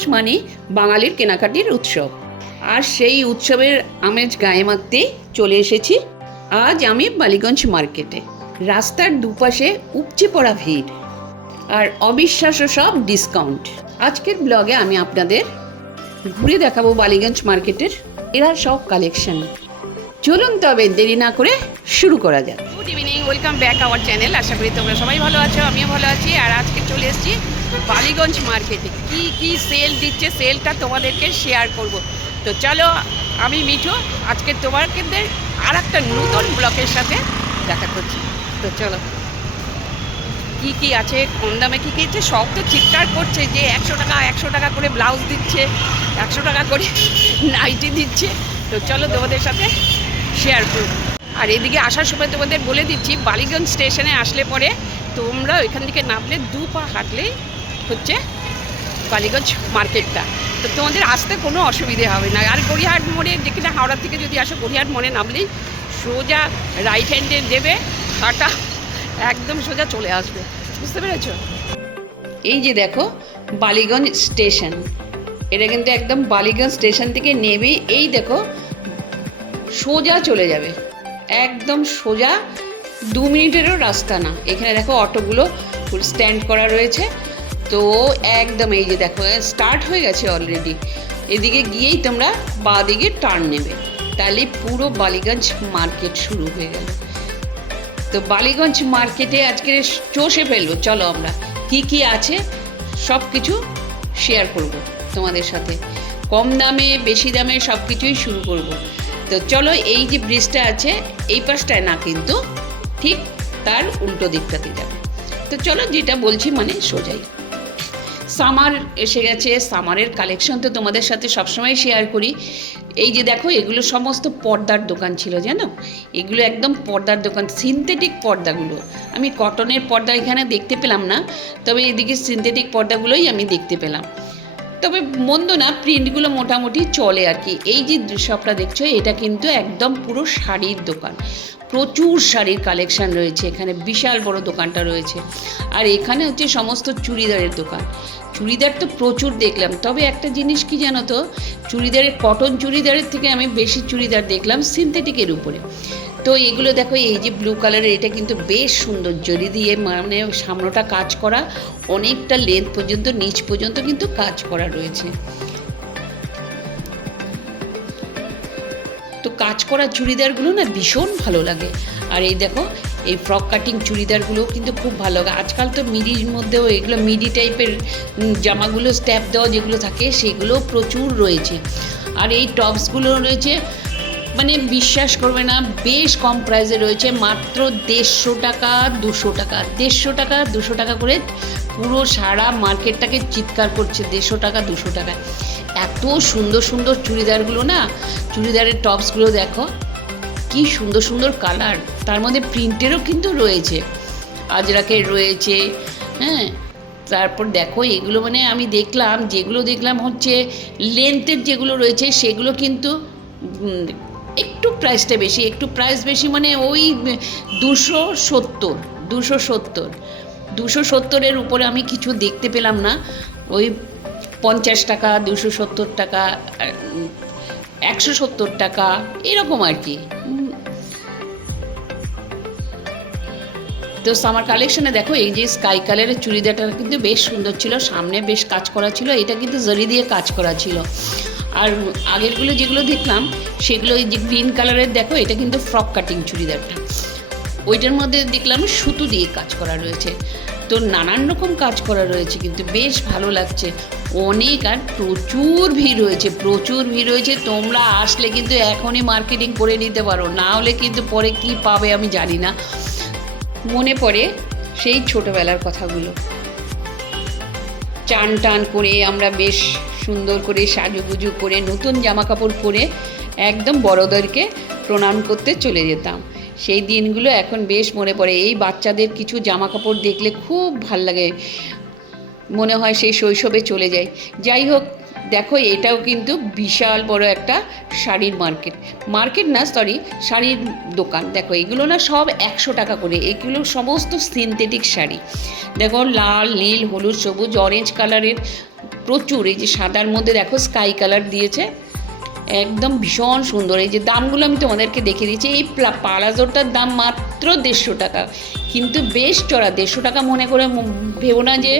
মাস মানে বাঙালির কেনাকাটির উৎসব। আর সেই উৎসবের আমেজ গায়ে মাখতেই চলে এসেছি আজ আমি বালিগঞ্জ মার্কেটে। রাস্তার দুপাশে উপচে পড়া ভিড় আর অবিশ্বাস্য সব ডিসকাউন্ট। আজকের ব্লগে আমি আপনাদের ঘুরে দেখাবো বালিগঞ্জ মার্কেটের এরা সব কালেকশন। চলুন তবে দেরি না করে শুরু করা যাক। Good evening, welcome back our channel. আশা করি তোমরা সবাই ভালো আছো, আমিও ভালো আছি। আর আজকে চলে এসেছি বালিগঞ্জ মার্কেটে। কি সেল দিচ্ছে, সেলটা তোমাদেরকে শেয়ার করব। তো চলো, আমি মিঠু আজকে তোমাদের আর একটা নতুন ব্লগের সাথে দেখা করছি। তো চলো, কি আছে, কম দামে কী আছে সব তো ঠিকঠাক করছে। যে 100 টাকা করে ব্লাউজ দিচ্ছে, 100 টাকা করে নাইটি দিচ্ছে। তো চলো তোমাদের সাথে শেয়ার করব। আর এদিকে আসার সময় তোমাদের বলে দিচ্ছি, বালিগঞ্জ স্টেশনে আসলে পরে তোমরা ওইখান থেকে নামলে 2 পা হাঁটলেই হচ্ছে বালিগঞ্জ মার্কেটটা। তো তোমাদের আসতে কোনো অসুবিধে হবে না। আর গড়িয়াহাট মোড়ে, যেখানে হাওড়া থেকে যদি আসো গড়িয়াহাট মোড়ে নামলেই সোজা রাইট হ্যান্ডে দেবে, হাঁটা একদম সোজা চলে আসবে। বুঝতে পেরেছ? এই যে দেখো বালিগঞ্জ স্টেশন, এটা কিন্তু একদম বালিগঞ্জ স্টেশন থেকে নেবেই এই দেখো সোজা চলে যাবে, একদম সোজা, 2 মিনিটেরও রাস্তা না। এখানে দেখো অটোগুলো ফুল স্ট্যান্ড করা রয়েছে। তো একদম এই যে দেখো স্টার্ট হয়ে গেছে অলরেডি। এদিকে গিয়েই তোমরা বাঁ দিকে টার্ন নেবে, তাহলে পুরো বালিগঞ্জ মার্কেট শুরু হয়ে গেল। তো বালিগঞ্জ মার্কেটে আজকে চষে ফেলবো। চলো আমরা কি আছে সব কিছু শেয়ার করব তোমাদের সাথে। কম দামে বেশি দামে সব কিছুই শুরু করব। তো চলো, এই যে ব্রিজটা আছে এই পাশটায় না, কিন্তু ঠিক তার উল্টো দিকটাতে যাবে। তো চলো, যেটা বলছি মানে সোজাই। সামার এসে গেছে, সামারের কালেকশন তো তোমাদের সাথে সবসময় শেয়ার করি। এই যে দেখো এগুলো সমস্ত পর্দার দোকান ছিল, জানো? এগুলো একদম পর্দার দোকান, সিনথেটিক পর্দাগুলো। আমি কটনের পর্দা এখানে দেখতে পেলাম না, তবে এদিকে সিনথেটিক পর্দাগুলোই আমি দেখতে পেলাম। তবে মন্দ না, প্রিন্টগুলো মোটামুটি চলে আর কি। এই যে শপটা দেখছো এটা কিন্তু একদম পুরো শাড়ির দোকান, প্রচুর শাড়ির কালেকশান রয়েছে এখানে, বিশাল বড় দোকানটা রয়েছে। আর এখানে হচ্ছে সমস্ত চুড়িদারের দোকান। চুড়িদার তো প্রচুর দেখলাম, তবে একটা জিনিস কি জানো তো, চুড়িদারের কটন চুড়িদারের থেকে আমি বেশি চুড়িদার দেখলাম সিনথেটিকের উপরে। তো এগুলো দেখো, এই যে ব্লু কালারের, এটা কিন্তু বেশ সুন্দর, জরি দিয়ে মানে সামনেটা কাজ করা, অনেকটা লেন্থ পর্যন্ত নিচ পর্যন্ত কিন্তু কাজ করা রয়েছে। তো কাজ করা চুড়িদারগুলো না ভীষণ ভালো লাগে। আর এই দেখো এই ফ্রক কাটিং চুড়িদারগুলো কিন্তু খুব ভালো লাগে। আজকাল তো মিডির মধ্যেও এগুলো মিডি টাইপের জামাগুলো স্ট্যাপ দেওয়া যেগুলো থাকে সেগুলো প্রচুর রয়েছে। আর এই টপসগুলো রয়েছে, মানে বিশ্বাস করবে না, বেশ কম প্রাইসে রয়েছে, মাত্র 150 টাকা 200 টাকা, 150 টাকা 200 টাকা করে। পুরো সারা মার্কেটটাকে চিৎকার করছে 150 টাকা 200 টাকায়। এত সুন্দর সুন্দর চুড়িদারগুলো না, চুড়িদারের টপসগুলো দেখো কি সুন্দর সুন্দর কালার, তার মধ্যে প্রিন্টেরও কিন্তু রয়েছে, আজরাকের রয়েছে। হ্যাঁ, তারপর দেখো এগুলো মানে আমি দেখলাম, যেগুলো দেখলাম হচ্ছে লেন্থের যেগুলো রয়েছে সেগুলো কিন্তু একটু প্রাইসটা বেশি, একটু প্রাইস বেশি মানে ওই 270 উপরে আমি কিছু দেখতে পেলাম না। ওই 50 টাকা, 270 টাকা, 170 টাকা এরকম আর কি। তো সামার কালেকশনে দেখো এই যে স্কাই কালারের চুড়িদারটা কিন্তু বেশ সুন্দর ছিল, সামনে বেশ কাজ করা ছিল, এটা কিন্তু জরি দিয়ে কাজ করা ছিল। আর আগেরগুলো যেগুলো দেখলাম সেগুলো এই যে গ্রিন কালারের দেখো, এটা কিন্তু ফ্রক কাটিং চুড়িদারটা, ওইটার মধ্যে দেখলাম সুতো দিয়ে কাজ করা রয়েছে। তো নানান রকম কাজ করা রয়েছে, কিন্তু বেশ ভালো লাগছে অনেক। আর প্রচুর ভিড় হয়েছে। তোমরা আসলে কিন্তু এখনই মার্কেটিং করে নিতে পারো, না হলে কিন্তু পরে কি পাবে আমি জানি না। মনে পড়ে সেই ছোটোবেলার কথাগুলো, চান টান করে আমরা বেশ সুন্দর করে সাজুগুজু করে নতুন জামা কাপড় পরে একদম বড়োদেরকে প্রণাম করতে চলে যেতাম। সেই দিনগুলো এখন বেশ মনে পড়ে। এই বাচ্চাদের কিছু জামা কাপড় দেখলে খুব ভাল লাগে, মনে হয় সেই শৈশবে চলে যাই। যাই হোক, দেখো এটাও কিন্তু বিশাল বড় একটা শাড়ির শাড়ির দোকান। দেখো এগুলো না সব 100 টাকা করে, এগুলো সমস্ত সিনথেটিক শাড়ি। দেখো লাল, নীল, হলুদ, সবুজ, অরেঞ্জ কালারের প্রচুর। এই যে সাদার মধ্যে দেখো স্কাই কালার দিয়েছে, একদম ভীষণ সুন্দর। এই যে দামগুলো আমি তোমাদেরকে দেখিয়ে দিচ্ছি। এই পালাজোটার দাম মাত্র 150 টাকা, কিন্তু বেশ চড়া। 150 টাকা মনে করে ভেবো না যে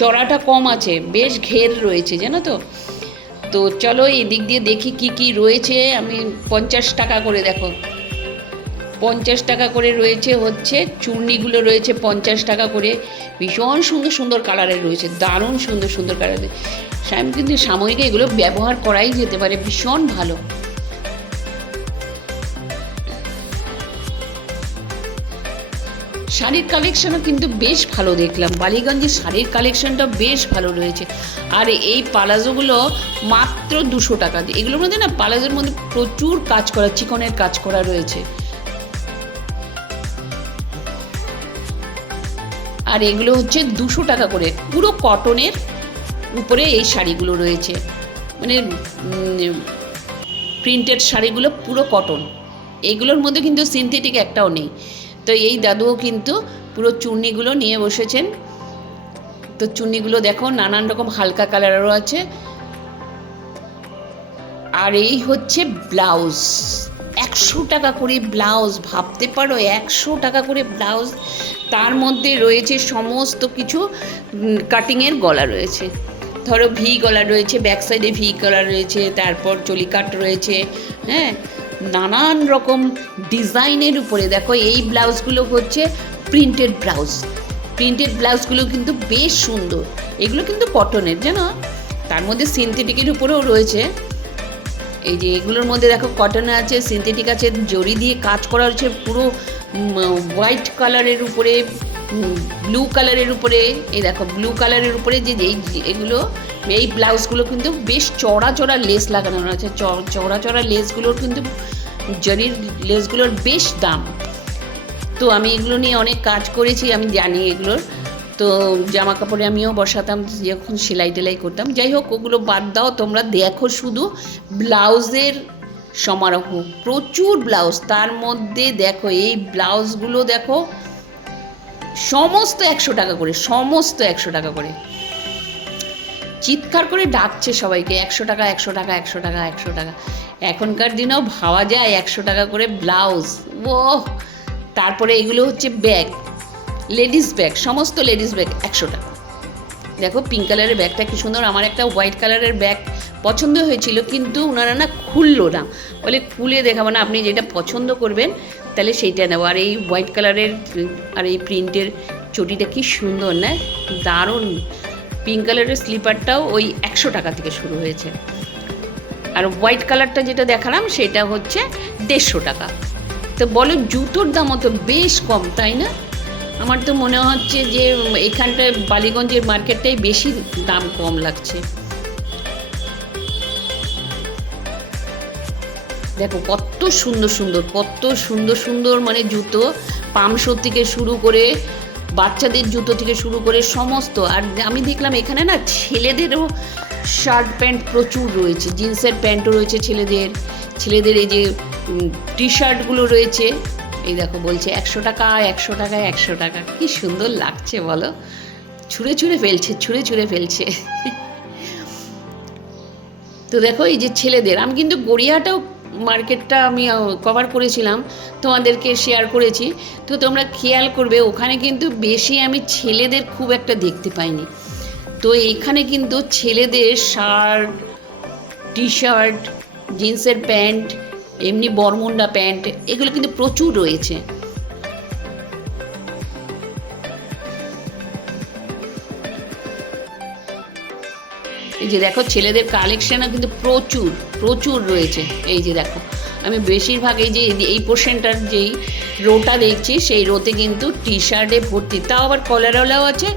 চড়াটা কম আছে, বেশ ঘের রয়েছে জানো তো। তো চলো এদিক দিয়ে দেখি কি কি রয়েছে। আমি 50 টাকা করে, দেখো 50 টাকা করে রয়েছে হচ্ছে চূর্ণিগুলো রয়েছে 50 টাকা করে। ভীষণ সুন্দর সুন্দর কালারের রয়েছে, দারুণ সুন্দর সুন্দর কালারের। কিন্তু সাময়িক এগুলো ব্যবহার করাই যেতে পারে, ভীষণ ভালো। শাড়ির কালেকশনও কিন্তু বেশ ভালো দেখলাম, বালিগঞ্জের শাড়ির কালেকশনটা বেশ ভালো রয়েছে। আর এই পালাজোগুলো মাত্র 200 টাকা দিয়ে। এগুলোর মধ্যে না, পালাজোর মধ্যে প্রচুর কাজ করা, চিকনের কাজ করা রয়েছে। আর এগুলো হচ্ছে 200 টাকা করে, পুরো কটনের উপরে এই শাড়িগুলো রয়েছে, মানে প্রিন্টেড শাড়িগুলো পুরো কটন। এগুলোর মধ্যে কিন্তু সিনথেটিক একটাও নেই। তো এই দাদুও কিন্তু পুরো চুন্নিগুলো নিয়ে বসেছেন। তো চুন্নিগুলো দেখো নানান রকম হালকা কালারেরও আছে। আর এই হচ্ছে ব্লাউজ, 100 টাকা করে ব্লাউজ, ভাবতে পারো 100 টাকা করে ব্লাউজ। তার মধ্যে রয়েছে সমস্ত কিছু কাটিংয়ের গলা রয়েছে, ধরো ভি গলা রয়েছে, ব্যাক সাইডে ভি গলা রয়েছে, তারপর চলি কাট রয়েছে, হ্যাঁ, নানান রকম ডিজাইনের উপরে। দেখো এই ব্লাউজগুলো হচ্ছে প্রিন্টেড ব্লাউজ। প্রিন্টেড ব্লাউজগুলো কিন্তু বেশ সুন্দর। এগুলো কিন্তু কটনের জানো, তার মধ্যে সিনথেটিকের উপরেও রয়েছে। এই যে এগুলোর মধ্যে দেখো কটনে আছে, সিনথেটিক আছে, জরি দিয়ে কাজ করা হচ্ছে পুরো হোয়াইট কালারের উপরে, ব্লু কালারের উপরে। এই দেখো ব্লু কালারের উপরে যে এগুলো, এই ব্লাউজগুলো কিন্তু বেশ চড়া চড়া লেস লাগানো আছে। চড়া চড়া লেসগুলোর কিন্তু, জরির লেসগুলোর বেশ দাম। তো আমি এগুলো নিয়ে অনেক কাজ করেছি, আমি জানি এগুলোর। তো জামা কাপড়ে আমিও বসাতাম যখন সেলাই টেলাই করতাম। যাই হোক, ওগুলো বাদ দাও, তোমরা দেখো শুধু ব্লাউজের সমারোহ, প্রচুর ব্লাউজ। তার মধ্যে দেখো এই ব্লাউজগুলো দেখো সমস্ত 100 টাকা করে, সমস্ত 100 টাকা করে। চিৎকার করে ডাকছে সবাইকে 100 টাকা, 100 টাকা, 100 টাকা, 100 টাকা। এখনকার দিনেও ভাবা যায় 100 টাকা করে ব্লাউজ। ও তারপরে এগুলো হচ্ছে ব্যাগ, লেডিস ব্যাগ, সমস্ত লেডিস ব্যাগ 100 টাকা। দেখো পিঙ্ক কালারের ব্যাগটা কি সুন্দর। আমার একটা হোয়াইট কালারের ব্যাগ পছন্দ হয়েছিল, কিন্তু ওনারা না খুললো না, বলে খুলে দেখাবো না, আপনি যেটা পছন্দ করবেন তাহলে সেইটা নেবো। আর এই হোয়াইট কালারের আর এই প্রিন্টের চটিটা কি সুন্দর না, দারুণ। পিঙ্ক কালারের স্লিপারটাও ওই 100 টাকা থেকে শুরু হয়েছে। আর হোয়াইট কালারটা যেটা দেখালাম সেটা হচ্ছে 150 টাকা। তো বলো জুতোর দামও তো বেশ কম, তাই না? আমার তো মনে হচ্ছে যে এখানটায় বালিগঞ্জের মার্কেটটাই বেশি দাম কম লাগছে। দেখো কত সুন্দর সুন্দর, কত সুন্দর সুন্দর মানে জুতো, পামশো থেকে শুরু করে বাচ্চাদের জুতো থেকে শুরু করে সমস্ত। আর আমি দেখলাম এখানে না ছেলেদেরও শার্ট প্যান্ট প্রচুর রয়েছে, জিন্সের প্যান্টও রয়েছে ছেলেদের এই যে টি শার্টগুলো রয়েছে। এই দেখো বলছে 100 টাকা, 100 টাকা, 100 টাকা। কি সুন্দর লাগছে বলো, ছুঁড়ে ছুঁড়ে ফেলছে, ছুঁড়ে ছুঁড়ে ফেলছে। তো দেখো এই যে ছেলেদের, আমি কিন্তু গড়িয়াহাটাও মার্কেটটা আমি কভার করেছিলাম, তোমাদেরকে শেয়ার করেছি। তো তোমরা খেয়াল করবে ওখানে কিন্তু বেশি আমি ছেলেদের খুব একটা দেখতে পাইনি। তো এইখানে কিন্তু ছেলেদের শার্ট, টি শার্ট, জিন্সের প্যান্ট, এমনি বরমুন্ডা প্যান্ট, এগুলো কিন্তু প্রচুর রয়েছে। এই যে দেখো ছেলেদের কালেকশনও কিন্তু প্রচুর প্রচুর রয়েছে। এই যে দেখো আমি বেশিরভাগ এই যে এই পোর্শনটার যেই রোটা দেখছি সেই রোতে কিন্তু টি শার্টে ভর্তি, তাও আবার কলারওয়ালাও আছে,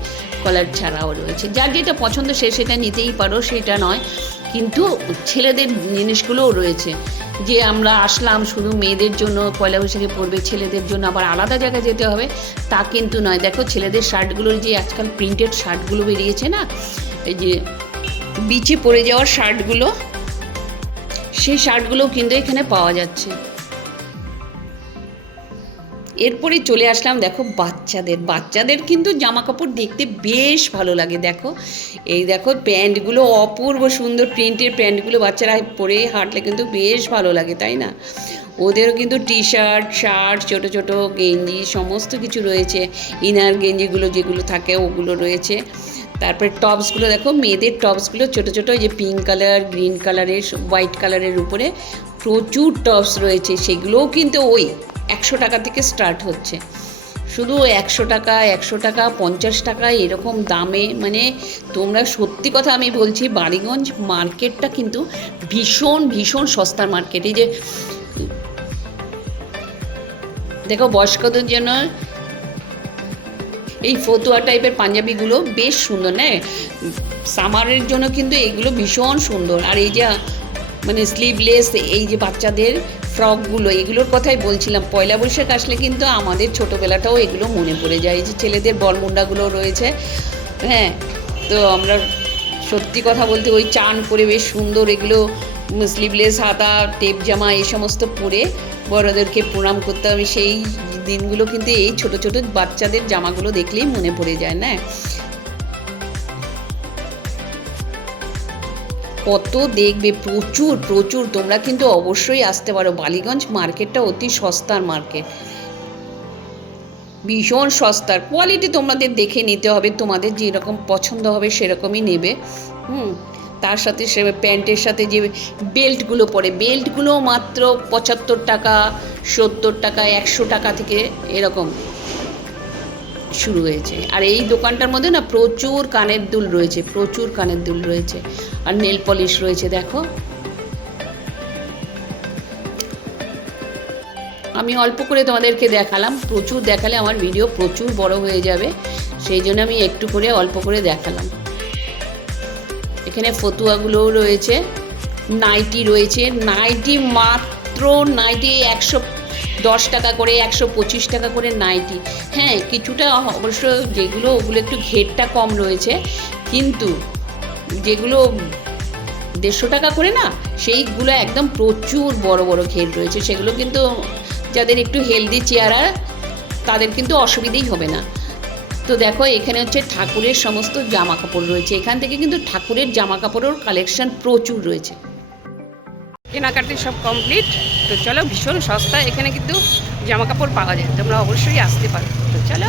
কলার ছাড়াও রয়েছে। যার যেটা পছন্দ সে সেটা নিতেই পারো, সেটা নয়। কিন্তু ছেলেদের জিনিসগুলোও রয়েছে, যে আমরা আসলাম শুধু মেয়েদের জন্য পয়লা বৈশাখে পরবে, ছেলেদের জন্য আবার আলাদা জায়গায় যেতে হবে তা কিন্তু নয়। দেখো ছেলেদের শার্টগুলোর যে আজকাল প্রিন্টেড শার্টগুলো বেরিয়েছে না, এই যে বিচে পড়ে যাওয়ার শার্টগুলো, সেই শার্টগুলোও কিন্তু এখানে পাওয়া যাচ্ছে। এরপরে চলে আসলাম দেখো বাচ্চাদের কিন্তু জামা কাপড় দেখতে বেশ ভালো লাগে। দেখো এই দেখো প্যান্টগুলো অপূর্ব সুন্দর প্রিন্টের প্যান্টগুলো বাচ্চারা পরে হাঁটলে কিন্তু বেশ ভালো লাগে, তাই না? ওদেরও কিন্তু টি শার্ট শার্ট ছোটো ছোটো গেঞ্জি সমস্ত কিছু রয়েছে, ইনার গেঞ্জিগুলো যেগুলো থাকে ওগুলো রয়েছে। তারপরে টপসগুলো দেখো, মেয়েদের টপসগুলো ছোটো ছোটো, যে পিঙ্ক কালার গ্রিন কালারের হোয়াইট কালারের উপরে প্রচুর টপস রয়েছে। সেগুলোও কিন্তু ওই 100 টাকা থেকে স্টার্ট হচ্ছে, শুধু 100 টাকা 50 টাকা এরকম দামে। মানে তোমরা সত্যি কথা আমি বলছি, বালিগঞ্জ মার্কেটটা কিন্তু ভীষণ ভীষণ সস্তার মার্কেট। এই যে দেখো বয়স্কদের জন্য এই ফতুয়া টাইপের পাঞ্জাবিগুলো বেশ সুন্দর, না? সামারের জন্য কিন্তু এগুলো ভীষণ সুন্দর। আর এই যে মানে স্লিভলেস এই যে বাচ্চাদের ফ্রকগুলো, এগুলোর কথাই বলছিলাম। পয়লা বৈশাখ আসলে কিন্তু আমাদের ছোটোবেলাটাও এগুলো মনে পড়ে যায়। এই যে ছেলেদের বরমুন্ডাগুলো রয়েছে, হ্যাঁ, তো আমরা সত্যি কথা বলতে ওই চান করে বেশ সুন্দর এগুলো স্লিভলেস হাতা টেপ জামা এই সমস্ত পরে বড়োদেরকে প্রণাম করতে হবে। সেই দিনগুলো কিন্তু এই ছোট ছোট বাচ্চাদের জামাগুলো দেখলেই মনে পড়ে যায়, না? কত দেখবে, প্রচুর প্রচুর। তোমরা কিন্তু অবশ্যই আসতে পারো, বালিগঞ্জ মার্কেটটা অতি সস্তার মার্কেট, ভীষণ সস্তার। কোয়ালিটি তোমাদের দেখে নিতে হবে, তোমাদের যেরকম পছন্দ হবে সেরকমই নেবে। তার সাথে সে প্যান্টের সাথে যে বেল্টগুলো পরে, বেল্টগুলো মাত্র 75 টাকা 70 টাকা 100 টাকা থেকে এরকম শুরু হয়েছে। আর এই দোকানটার মধ্যে না প্রচুর কানের দুল রয়েছে, প্রচুর কানের দুল রয়েছে, আর নেল পলিশ রয়েছে। দেখো আমি অল্প করে তোমাদেরকে দেখালাম, প্রচুর দেখালে আমার ভিডিও প্রচুর বড় হয়ে যাবে, সেই জন্য আমি একটু করে অল্প করে দেখালাম। এখানে ফতুয়াগুলোও রয়েছে, নাইটি রয়েছে, নাইটি মাত্র নাইটি 110 টাকা করে 125 টাকা করে নাইটি। হ্যাঁ, কিছুটা অবশ্য যেগুলো ওগুলো একটু ঘেরটা কম রয়েছে, কিন্তু যেগুলো 150 টাকা করে না, সেইগুলো একদম প্রচুর বড় বড় ঘের রয়েছে। সেগুলো কিন্তু যাদের একটু হেলদি চেহারা তাদের কিন্তু অসুবিধেই হবে না। তো দেখো এখানে হচ্ছে ঠাকুরের সমস্ত জামা কাপড় রয়েছে, এখান থেকে কিন্তু ঠাকুরের জামা কাপড়ের কালেকশন প্রচুর রয়েছে। কেনাকাটি সব কমপ্লিট, তো চলো, ভীষণ সস্তা এখানে কিন্তু জামা কাপড় পাওয়া যায়, তোমরা অবশ্যই আসতে পারো। তো চলো,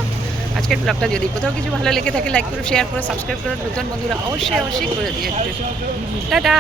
আজকের ব্লগটা যদি কোথাও কিছু ভালো লেগে থাকে লাইক করো, শেয়ার করো, সাবস্ক্রাইব করো, নতুন বন্ধুরা অবশ্যই অবশ্যই করে দিও একটু। টাটা।